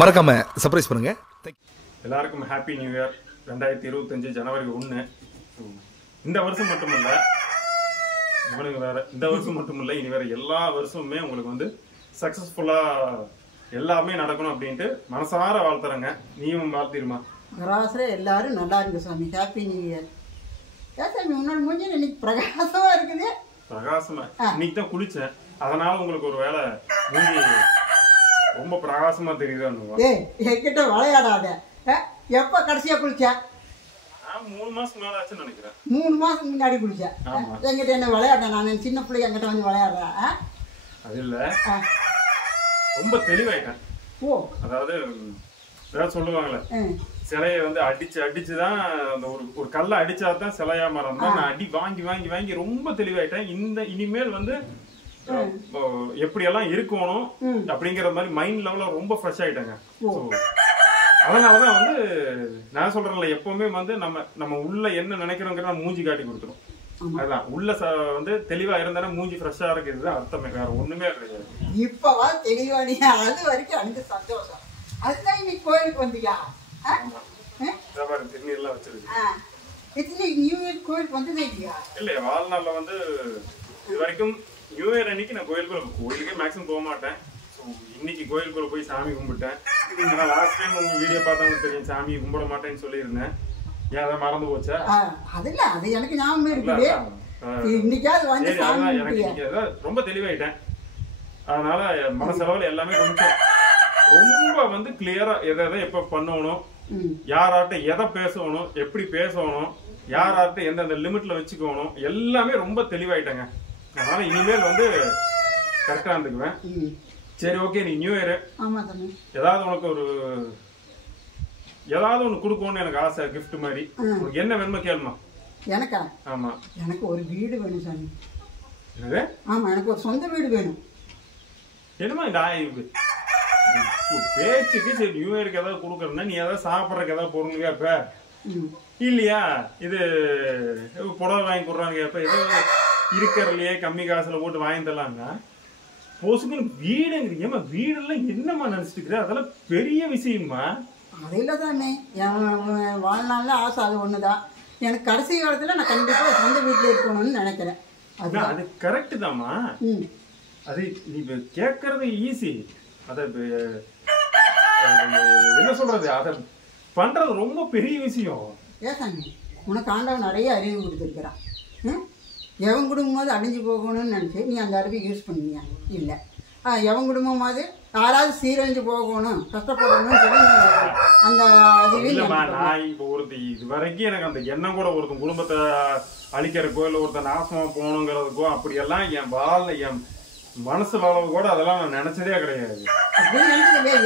மறக்காம சர்ப்ரைஸ் பண்ணுங்க. எல்லாருக்கும் ஹாப்பி நியூ இயர் 2025 ஜனவரி 1. இந்த வருஷம் மட்டுமில்ல, இவனுக்கு வேற இந்த வருஷம் மட்டுமில்ல, இனி வேற எல்லா வருஷமுமே உங்களுக்கு வந்து சக்சஸ்ஃபுல்லா எல்லாமே நடக்கணும் அப்படின்ட்டு மனசார வாழ்த்துறேங்க. நீயும் வாழ்த்திருமா? மகராசிர எல்லாரும் நல்லா இருக்கு சாமி. Happy new year. ஏன் சாமி உன்னோட மூஞ்சி இன்னைக்கு பிரகாசமா இருக்குது? பிரகாசமா இன்னைக்கு தான் குளிச்சேன், அதனால உங்களுக்கு ஒரு வேலை மூஞ்சி ரொம்ப பிரகாசமா தெரியுதா? ஏய் என்கிட்ட விளையாடாத. எப்ப கடைசியா குளிச்ச? 3 மாசம் மேல ஆச்சுன்னு நினைக்கிறேன். 3 மாசம் முன்னாடி குளிச்ச. என்கிட்ட என்ன விளையாட? நான் சின்ன பிள்ளை என்கிட்ட வந்து விளையாடுறேன். அது இல்ல, ரொம்ப தெளிவாயிட்டேன். ஓ, அதாவது ஏதாவது சொல்லுவாங்களே, சிலையை வந்து அடிச்சுதான் அந்த ஒரு கல்லை அடிச்சாதான் சிலையா மரம் தான். நான் அடி வாங்கி வாங்கி வாங்கி ரொம்ப தெளிவாயிட்டேன். இனிமேல் வந்து எப்படி எல்லாம் இருக்கணும் அப்படிங்கிற மாதிரி மைண்ட் லெவல்ல ரொம்ப ஃப்ரெஷ் ஆயிட்டாங்க. அதனாலதான் வந்து நான் சொல்றேன்ல, எப்பவுமே வந்து நம்ம உள்ள என்ன நினைக்கிறோங்கிறத மூஞ்சி காட்டி கொடுத்துரும். அதுதான் உள்ள வந்து தெளிவா இருந்தா மூஞ்சி ஃப்ரெஷ்ஷா இருக்குது அர்த்தமே, வேற ஒண்ணுமே கிடையாது. இப்பவா தெளிவானி? அது வரைக்கும் எனக்கு சந்தோஷம். அதுதான் இன்னைக்கு கோயிலுக்கு வந்தியா? திருநீர்லாம் வச்சிருக்கு. நியூ இயர் கோயிலுக்கு வந்ததே இல்லையா? இல்ல, வாழ்நாள்ல வந்து இது வரைக்கும் நியூ இயர் அன்னைக்கு நான் கோயிலுக்கே மேக்ஸிமம் போக மாட்டேன். இன்னைக்கு கோயிலுக்குள்ள போய் சாமி கும்பிட்டேன். லாஸ்ட் டைம் உங்க வீடியோ பார்த்தவங்க தெரியும், சாமி கும்பிட மாட்டேன்னு சொல்லியிருந்தேன். ஏன் அதை மறந்து போச்சா? அது இல்ல, அது எனக்கு ஞாபகம் இருக்குது. இன்னைக்காவது வந்து சாமி எனக்கு ரொம்ப தெளிவாயிட்டேன். அதனால மனசளவுல எல்லாமே கொஞ்சம் ரொம்ப வந்து கிளியரா எதை எப்ப பண்ணணும், யாராட்ட எதை பேசணும், எப்படி பேசணும், யாராட்ட எந்தெந்த லிமிட்ல வச்சுக்கணும், எல்லாமே ரொம்ப தெளிவாயிட்டாங்க. அதனால இனிமேல் வந்து கரெக்டா இருந்துக்குவேன். சரி, ஓகே. நீ நியூ இயர் ஏதாவது உனக்கு ஏதாவது ஒண்ணு கொடுக்கணும்னு எனக்கு ஆசை, கிஃப்ட் மாதிரி. உனக்கு என்ன வேணுமோ கேளுமா? எனக்கா? ஆமா, எனக்கு ஒரு வீடு வேணும் சாமி. ஆமா, எனக்கு ஒரு சொந்த வீடு வேணும். என்னமா பேச்சுக்கு சரி நியூ இயருக்கு ஏதாவது கொடுக்கறதுனா நீ ஏதாவது சாப்பிட்றதுக்கு ஏதாவது பொருள் கேப்ப இல்லையா? இது புடவை வாங்கி கொடுறான்னு கேப்ப, ஏதோ இருக்கிறதுலயே கம்மி காசுல போட்டு வாங்கி தரலாங்க. போசுக்குன்னு வீடுங்கிறீங்க. வீடெல்லாம் என்னமா நினைச்சிட்டு இருக்கிற? அதெல்லாம் பெரிய விஷயமா? அது இல்லை தானே, என் வாழ்நாள்ல ஆசை அது ஒண்ணுதான். எனக்கு கடைசி காலத்துல நான் கண்டிப்பா சொந்த வீட்டுல இருக்கணும்னு நினைக்கிறேன். அது கரெக்ட் தாமா. அது நீ கேட்கறது ஈஸி. அத என்ன சொல்றது, அத பண்றது ரொம்ப பெரிய விஷயம். ஏசாமி, உனக்கு ஆண்டவன் நிறைய அறிவு கொடுத்துருக்கிறான். எவன் குடும்பமாவது அழிஞ்சு போகணும்னு நினச்சி நீ அந்த அறிவை யூஸ் பண்ணியா? இல்லை, எவன் குடும்பமாவது யாராவது சீரழிஞ்சு போகணும், கஷ்டப்படணும்னு சொல்லி அந்த இல்லம்மா. நான் இப்போ இது வரைக்கும் எனக்கு அந்த எண்ணம் கூட ஒருத்தன் குடும்பத்தை அழிக்கிறக்கோ இல்லை ஒருத்தன் நாசமா போகணுங்கிறதுக்கோ அப்படியெல்லாம் என் மனசு அளவு கூட அதெல்லாம் நான் நினைச்சதே கிடையாது.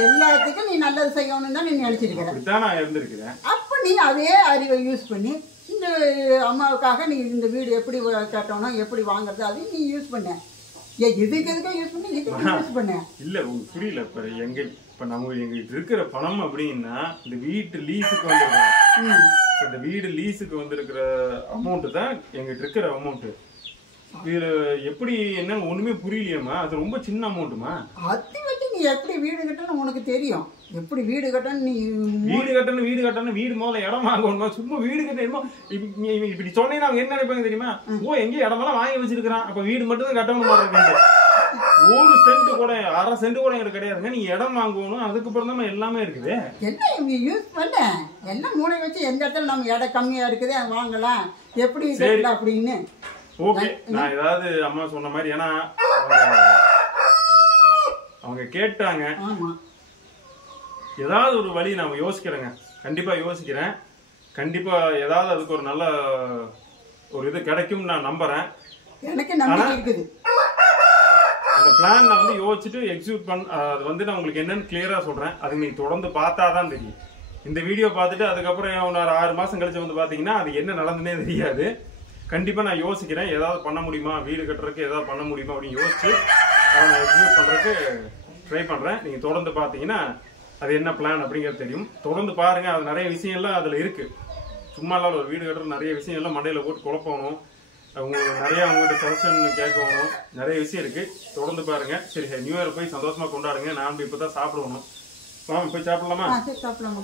எல்லாத்துக்கும் நீ நல்லது செய்யணும்னு தான் நீ நினைச்சிருக்க. அப்படித்தான் நான் இருந்திருக்கிறேன். அப்ப நீ அதே அறிவை யூஸ் பண்ணி இந்த அம்மாவுக்காக நீ இந்த வீடு எப்படி கட்டணும், எப்படி வாங்குறது, அதையும் நீ யூஸ் பண்ண. எதுக்கு யூஸ் பண்ணி யூஸ் பண்ண? இல்ல, உங்களுக்கு புரியல. இப்ப நம்ம எங்கிட்ட இருக்கிற பணம் அப்படின்னா இந்த வீட்டு லீஸுக்கு வந்துருக்கோம். இந்த வீடு லீஸுக்கு வந்திருக்கிற அமௌண்ட் தான் எங்கிட்ட இருக்கிற அமௌண்ட். இதுல எப்படி என்ன ஒண்ணுமே புரியலையம்மா. அது ரொம்ப சின்ன அமௌண்ட்டுமா. அதை வச்சு நீ எப்படி வீடு கட்டணும் உனக்கு தெரியும். எப்படி வீடு கட்டணும், நீ வீடு கட்டணும் வீடு முதல்ல இடம் வாங்கணுமா? சும்மா வீடு கட்டணுமா? இப்படி சொன்னீங்கன்னா அவங்க என்ன நினைப்பாங்க தெரியுமா? ஓ, எங்கேயும் இடமெல்லாம் வாங்கி வச்சிருக்கான், அப்ப வீடு மட்டும் தான் கட்டணும் மாதிரி. 1 சென்ட் கூட 1/2 சென்ட் கூட எனக்கு கிடையாதுங்க. நீ இடம் வாங்கணும், அதுக்கப்புறம் தான் எல்லாமே இருக்குது. என்ன யூஸ் பண்ண எல்லாம் மூளை வச்சு எந்த இடத்துல நம்ம இடம் கம்மியா இருக்குது வாங்கலாம், எப்படி அப்படின்னு. ஓகே, நான் ஏதாவது அம்மா சொன்ன மாதிரி, ஏன்னா அவங்க கேட்டாங்க, ஏதாவது ஒரு வழி நான் யோசிக்கிறேங்க. கண்டிப்பா யோசிக்கிறேன். கண்டிப்பா ஏதாவது அதுக்கு ஒரு நல்ல ஒரு இது கிடைக்கும் நான் நம்புறேன். எனக்கு நம்பிக்கை இருக்குது. அந்த பிளான் நான் வந்து யோசிச்சுட்டு எக்ஸிக்யூட் அது வந்து நான் உங்களுக்கு என்னன்னு கிளியரா சொல்றேன். அது நீங்க தொடர்ந்து பார்த்தாதான் தெரியும். இந்த வீடியோ பார்த்துட்டு அதுக்கப்புறம் ஒரு 6 மாசம் கழிச்சு வந்து பாத்தீங்கன்னா அது என்ன நடந்துன்னே தெரியாது. கண்டிப்பா நான் யோசிக்கிறேன், ஏதாவது பண்ண முடியுமா, வீடு கட்டுறதுக்கு ஏதாவது பண்ண முடியுமா அப்படின்னு யோசிச்சு அதை நான் எக்ஸிக்யூட் பண்றதுக்கு ட்ரை பண்றேன். நீங்க தொடர்ந்து பாத்தீங்கன்னா அது என்ன பிளான் அப்படிங்கிறது தெரியும். தொடர்ந்து பாருங்க, அது நிறைய விஷயம்லாம் அதுல இருக்கு. சும்மா இல்லாத ஒரு வீடு கட்டுற நிறைய விஷயம் எல்லாம் மண்டையில போட்டு குழப்பணும். உங்களுக்கு நிறைய உங்ககிட்ட சஜஷன் கேட்கணும், நிறைய விஷயம் இருக்கு. தொடர்ந்து பாருங்க. சரி, நியூ இயர் போய் சந்தோஷமா கொண்டாடுங்க. நான் இப்பதான் சாப்பிடுவோம். வாங்க போய் சாப்பிடலாமா? சாப்பிடலாமா?